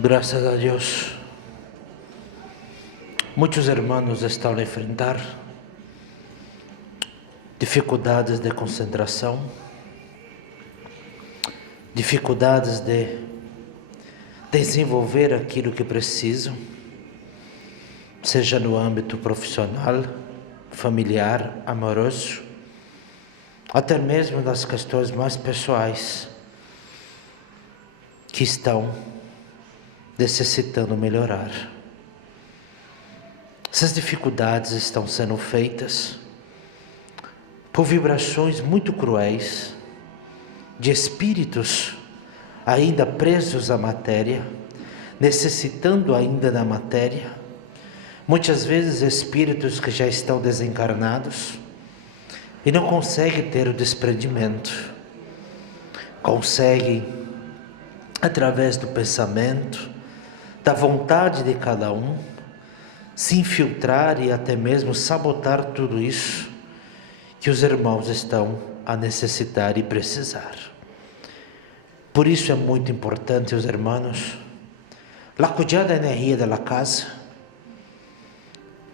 Graças a Deus, muitos irmãos estão a enfrentar dificuldades de concentração, dificuldades de desenvolver aquilo que precisam, seja no âmbito profissional, familiar, amoroso, até mesmo nas questões mais pessoais, que estão necessitando melhorar. Essas dificuldades estão sendo feitas por vibrações muito cruéis de espíritos ainda presos à matéria, necessitando ainda da matéria, muitas vezes espíritos que já estão desencarnados e não conseguem ter o desprendimento, conseguem, através do pensamento, da vontade de cada um, se infiltrar e até mesmo sabotar tudo isso que os irmãos estão a necessitar e precisar. Por isso é muito importante, os irmãos, lá cuidar da energia da casa,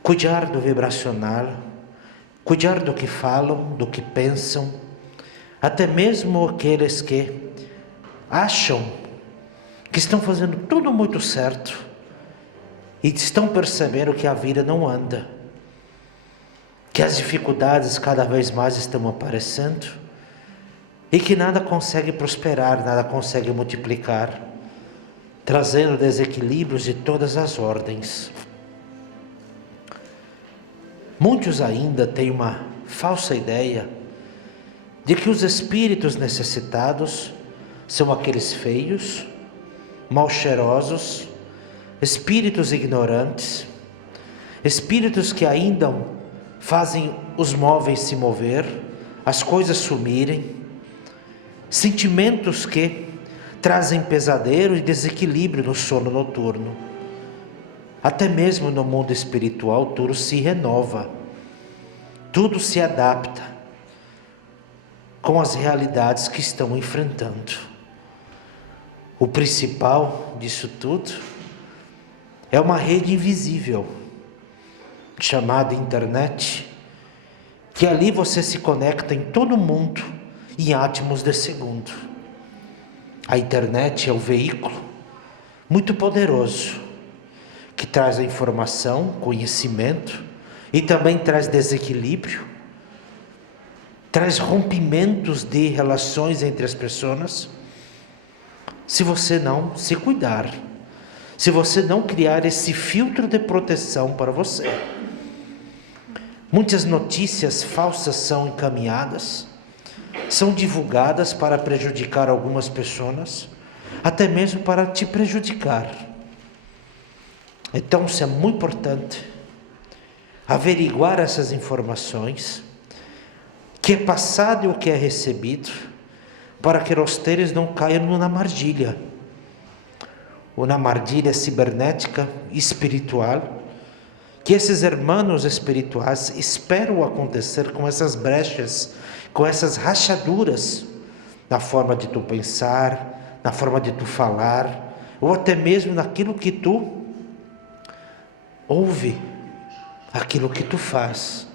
cuidar do vibracional, cuidar do que falam, do que pensam, até mesmo aqueles que acham que estão fazendo tudo muito certo e estão percebendo que a vida não anda, que as dificuldades cada vez mais estão aparecendo e que nada consegue prosperar, nada consegue multiplicar, trazendo desequilíbrios de todas as ordens. Muitos ainda têm uma falsa ideia de que os espíritos necessitados são aqueles feios, mal cheirosos, espíritos ignorantes, espíritos que ainda fazem os móveis se mover, as coisas sumirem, sentimentos que trazem pesadelo e desequilíbrio no sono noturno. Até mesmo no mundo espiritual tudo se renova, tudo se adapta com as realidades que estão enfrentando. O principal disso tudo é uma rede invisível, chamada internet, que ali você se conecta em todo mundo em átomos de segundo. A internet é um veículo muito poderoso, que traz a informação, conhecimento, e também traz desequilíbrio, traz rompimentos de relações entre as pessoas, se você não se cuidar, se você não criar esse filtro de proteção para você. Muitas notícias falsas são encaminhadas, são divulgadas para prejudicar algumas pessoas, até mesmo para te prejudicar. Então, isso é muito importante, averiguar essas informações, o que é passado e o que é recebido, para que os teres não caiam na armadilha, ou na armadilha cibernética espiritual, que esses irmãos espirituais esperam acontecer com essas brechas, com essas rachaduras, na forma de tu pensar, na forma de tu falar, ou até mesmo naquilo que tu ouve, aquilo que tu faz.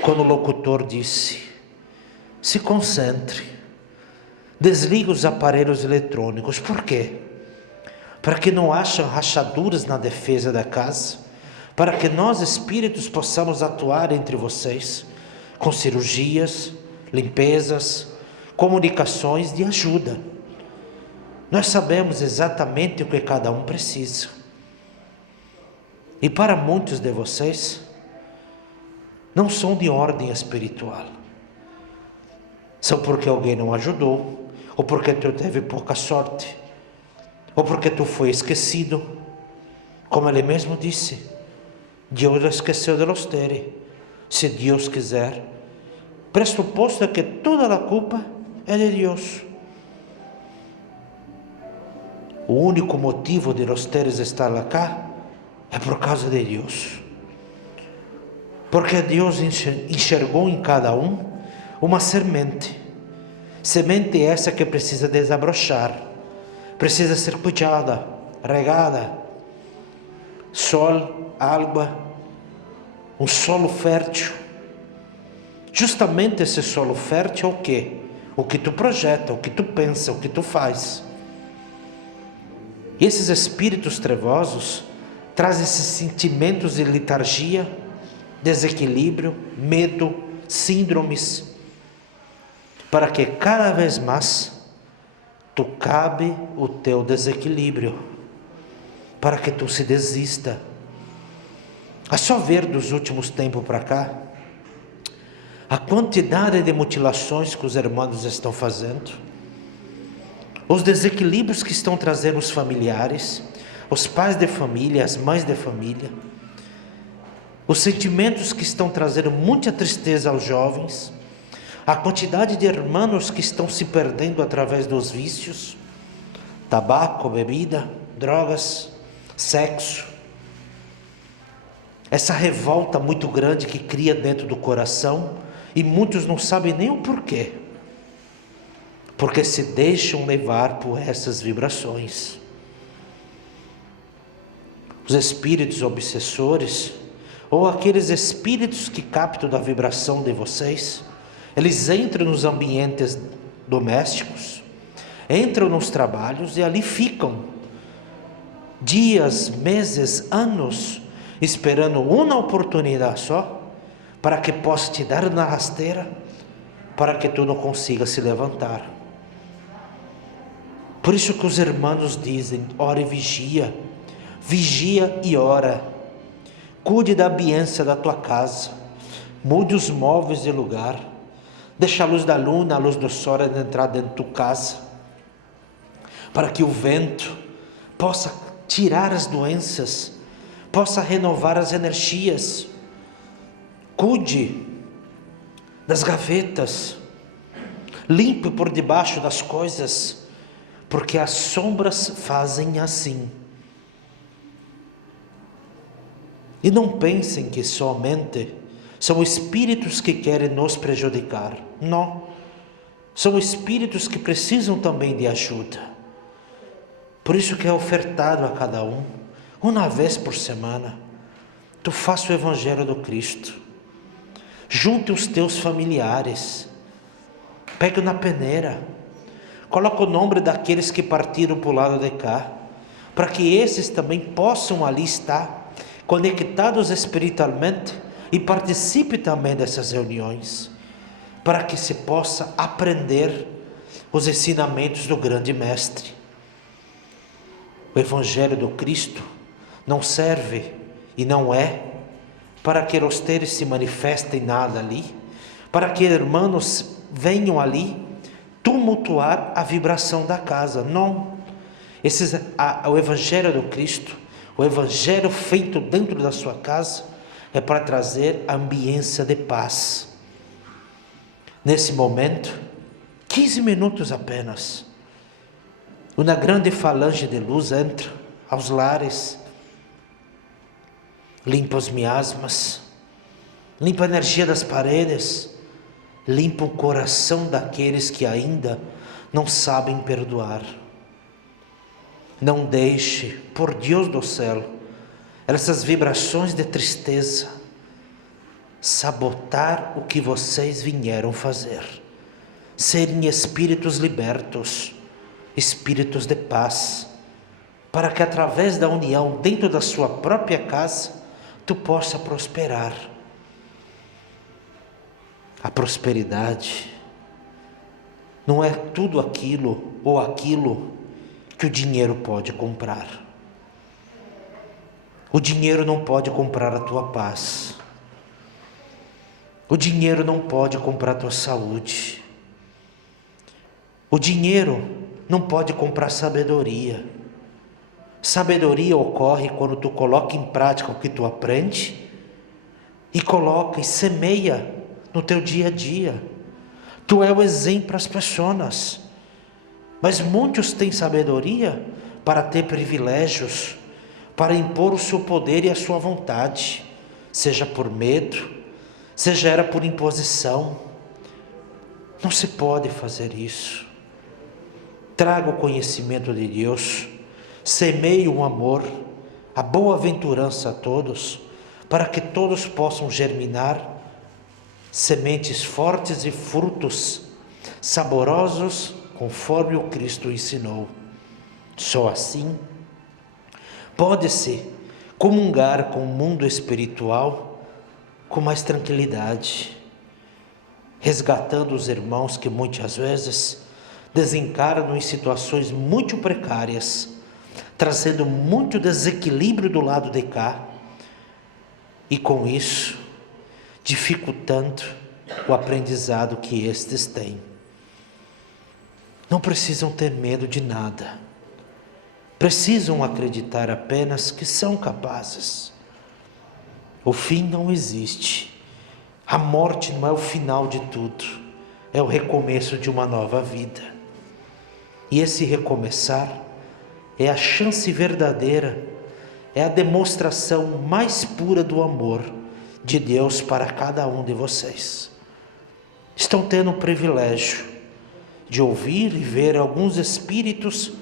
Quando o locutor disse: se concentre, desligue os aparelhos eletrônicos. Por quê? Para que não haja rachaduras na defesa da casa, para que nós espíritos possamos atuar entre vocês com cirurgias, limpezas, comunicações de ajuda. Nós sabemos exatamente o que cada um precisa. E para muitos de vocês, não são de ordem espiritual. São porque alguém não ajudou, ou porque tu teve pouca sorte, ou porque tu foi esquecido. Como ele mesmo disse, Deus esqueceu de los teres. Se Deus quiser, pressuposto que toda a culpa é de Deus. O único motivo de los teres estar cá é por causa de Deus. Porque Deus enxergou em cada um uma semente essa que precisa desabrochar, precisa ser cuidada, regada. Sol, água, um solo fértil. Justamente esse solo fértil é o quê? O que tu projeta, o que tu pensa, o que tu faz. E esses espíritos trevosos trazem esses sentimentos de letargia, desequilíbrio, medo, síndromes, para que cada vez mais tu cabe o teu desequilíbrio, para que tu se desista. A só ver dos últimos tempos para cá, a quantidade de mutilações que os irmãos estão fazendo, os desequilíbrios que estão trazendo os familiares, os pais de família, as mães de família, os sentimentos que estão trazendo muita tristeza aos jovens, a quantidade de irmãos que estão se perdendo através dos vícios, tabaco, bebida, drogas, sexo. Essa revolta muito grande que cria dentro do coração, e muitos não sabem nem o porquê, porque se deixam levar por essas vibrações. Os espíritos obsessores, ou aqueles espíritos que captam da vibração de vocês, eles entram nos ambientes domésticos, entram nos trabalhos e ali ficam dias, meses, anos, esperando uma oportunidade só, para que possa te dar na rasteira, para que tu não consiga se levantar. Por isso que os irmãos dizem, ora e vigia, vigia e ora, cuide da ambiência da tua casa, mude os móveis de lugar, deixa a luz da luna, a luz do sol entrar dentro da tua casa, para que o vento possa tirar as doenças, possa renovar as energias. Cuide das gavetas, limpe por debaixo das coisas, porque as sombras fazem assim. E não pensem que somente são espíritos que querem nos prejudicar. Não. São espíritos que precisam também de ajuda. Por isso que é ofertado a cada um, uma vez por semana, tu faça o Evangelho do Cristo. Junte os teus familiares. Pegue na peneira. Coloque o nome daqueles que partiram para o lado de cá, para que esses também possam ali estar conectados espiritualmente e participe também dessas reuniões, para que se possa aprender os ensinamentos do grande mestre. O Evangelho do Cristo não serve e não é para que os teres se manifestem nada ali, para que irmãos venham ali tumultuar a vibração da casa. Não. O Evangelho do Cristo, o Evangelho feito dentro da sua casa, é para trazer ambiência de paz. Nesse momento, 15 minutos apenas, uma grande falange de luz entra aos lares, limpa os miasmas, limpa a energia das paredes, limpa o coração daqueles que ainda não sabem perdoar. Não deixe, por Deus do céu, essas vibrações de tristeza sabotar o que vocês vieram fazer. Serem espíritos libertos, espíritos de paz, para que através da união dentro da sua própria casa, tu possa prosperar. A prosperidade não é tudo aquilo ou aquilo que o dinheiro pode comprar. O dinheiro não pode comprar a tua paz. O dinheiro não pode comprar a tua saúde. O dinheiro não pode comprar sabedoria. Sabedoria ocorre quando tu coloca em prática o que tu aprende e coloca e semeia no teu dia a dia. Tu é o exemplo às pessoas, mas muitos têm sabedoria para ter privilégios, para impor o seu poder e a sua vontade, seja por medo, seja era por imposição. Não se pode fazer isso. traga o conhecimento de Deus, semeie o amor, a boa-aventurança a todos, para que todos possam germinar sementes fortes e frutos saborosos, conforme o Cristo ensinou. Só assim pode-se comungar com o mundo espiritual com mais tranquilidade, resgatando os irmãos que muitas vezes desencarnam em situações muito precárias, trazendo muito desequilíbrio do lado de cá, e com isso dificultando o aprendizado que estes têm. Não precisam ter medo de nada, precisam acreditar apenas que são capazes. O fim não existe, a morte não é o final de tudo, é o recomeço de uma nova vida. E esse recomeçar é a chance verdadeira, é a demonstração mais pura do amor de Deus para cada um de vocês. Estão tendo o privilégio de ouvir e ver alguns espíritos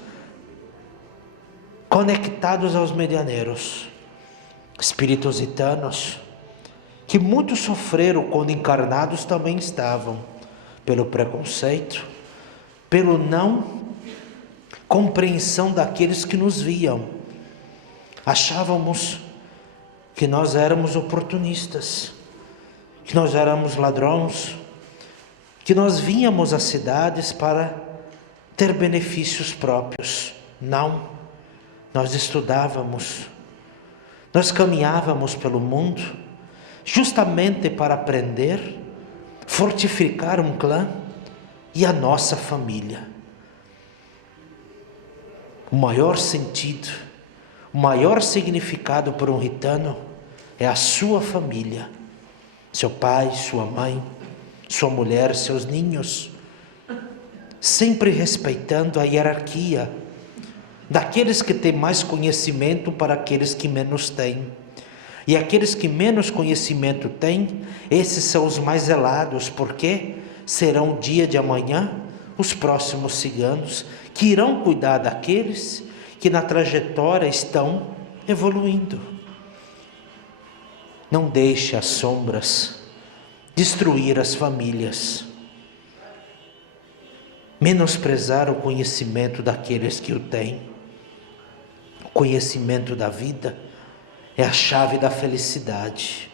conectados aos medianeiros, espíritos gitanos, que muitos sofreram quando encarnados também estavam, pelo preconceito, pelo não compreensão daqueles que nos viam. Achávamos que nós éramos oportunistas, que nós éramos ladrões, que nós vínhamos às cidades para ter benefícios próprios. Não, nós estudávamos, nós caminhávamos pelo mundo justamente para aprender, fortificar um clã e a nossa família. O maior sentido, o maior significado para um gitano é a sua família, seu pai, sua mãe, sua mulher, seus ninhos, sempre respeitando a hierarquia daqueles que têm mais conhecimento para aqueles que menos têm. E aqueles que menos conhecimento têm, esses são os mais zelados, porque serão o dia de amanhã os próximos ciganos, que irão cuidar daqueles que na trajetória estão evoluindo. Não deixe as sombras destruir as famílias, menosprezar o conhecimento daqueles que o têm. O conhecimento da vida é a chave da felicidade.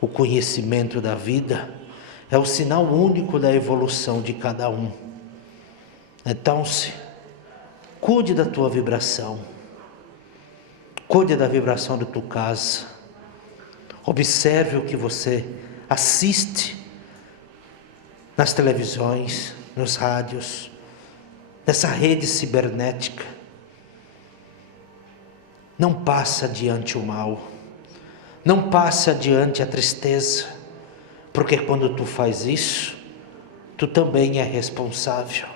O conhecimento da vida é o sinal único da evolução de cada um. Então, cuide da tua vibração, cuide da vibração da tua casa, observe o que você assiste nas televisões, nos rádios, nessa rede cibernética. Não passa adiante o mal, não passa adiante a tristeza, porque quando tu faz isso, tu também é responsável.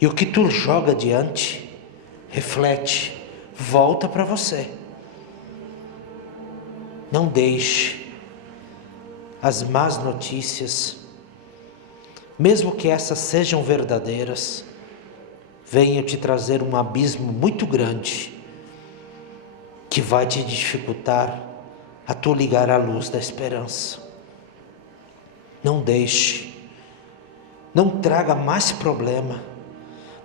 E o que tu joga adiante, reflete, volta para você. Não deixe as más notícias, mesmo que essas sejam verdadeiras, venham te trazer um abismo muito grande, que vai te dificultar a tu ligar a luz da esperança. Não deixe, não traga mais problema,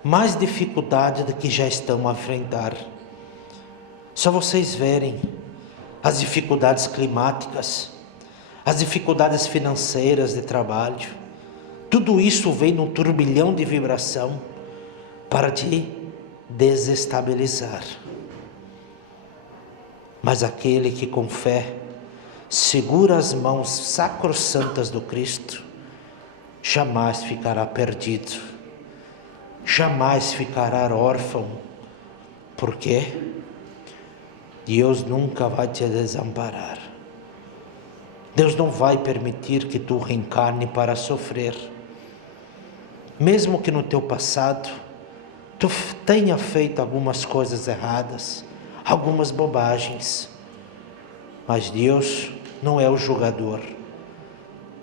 mais dificuldade do que já estão a enfrentar. Só vocês verem as dificuldades climáticas, as dificuldades financeiras de trabalho, tudo isso vem num turbilhão de vibração para te desestabilizar. Mas aquele que com fé segura as mãos sacrossantas do Cristo, jamais ficará perdido, jamais ficará órfão, porque Deus nunca vai te desamparar. Deus não vai permitir que tu reencarne para sofrer. Mesmo que no teu passado tu tenha feito algumas coisas erradas, algumas bobagens, mas Deus não é o julgador.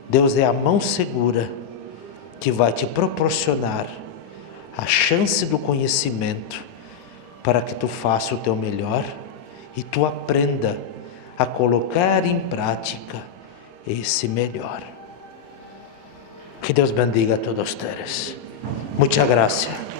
Deus é a mão segura que vai te proporcionar a chance do conhecimento para que tu faça o teu melhor e tu aprenda a colocar em prática esse melhor. Que Deus bendiga a todos ustedes. Muchas gracias.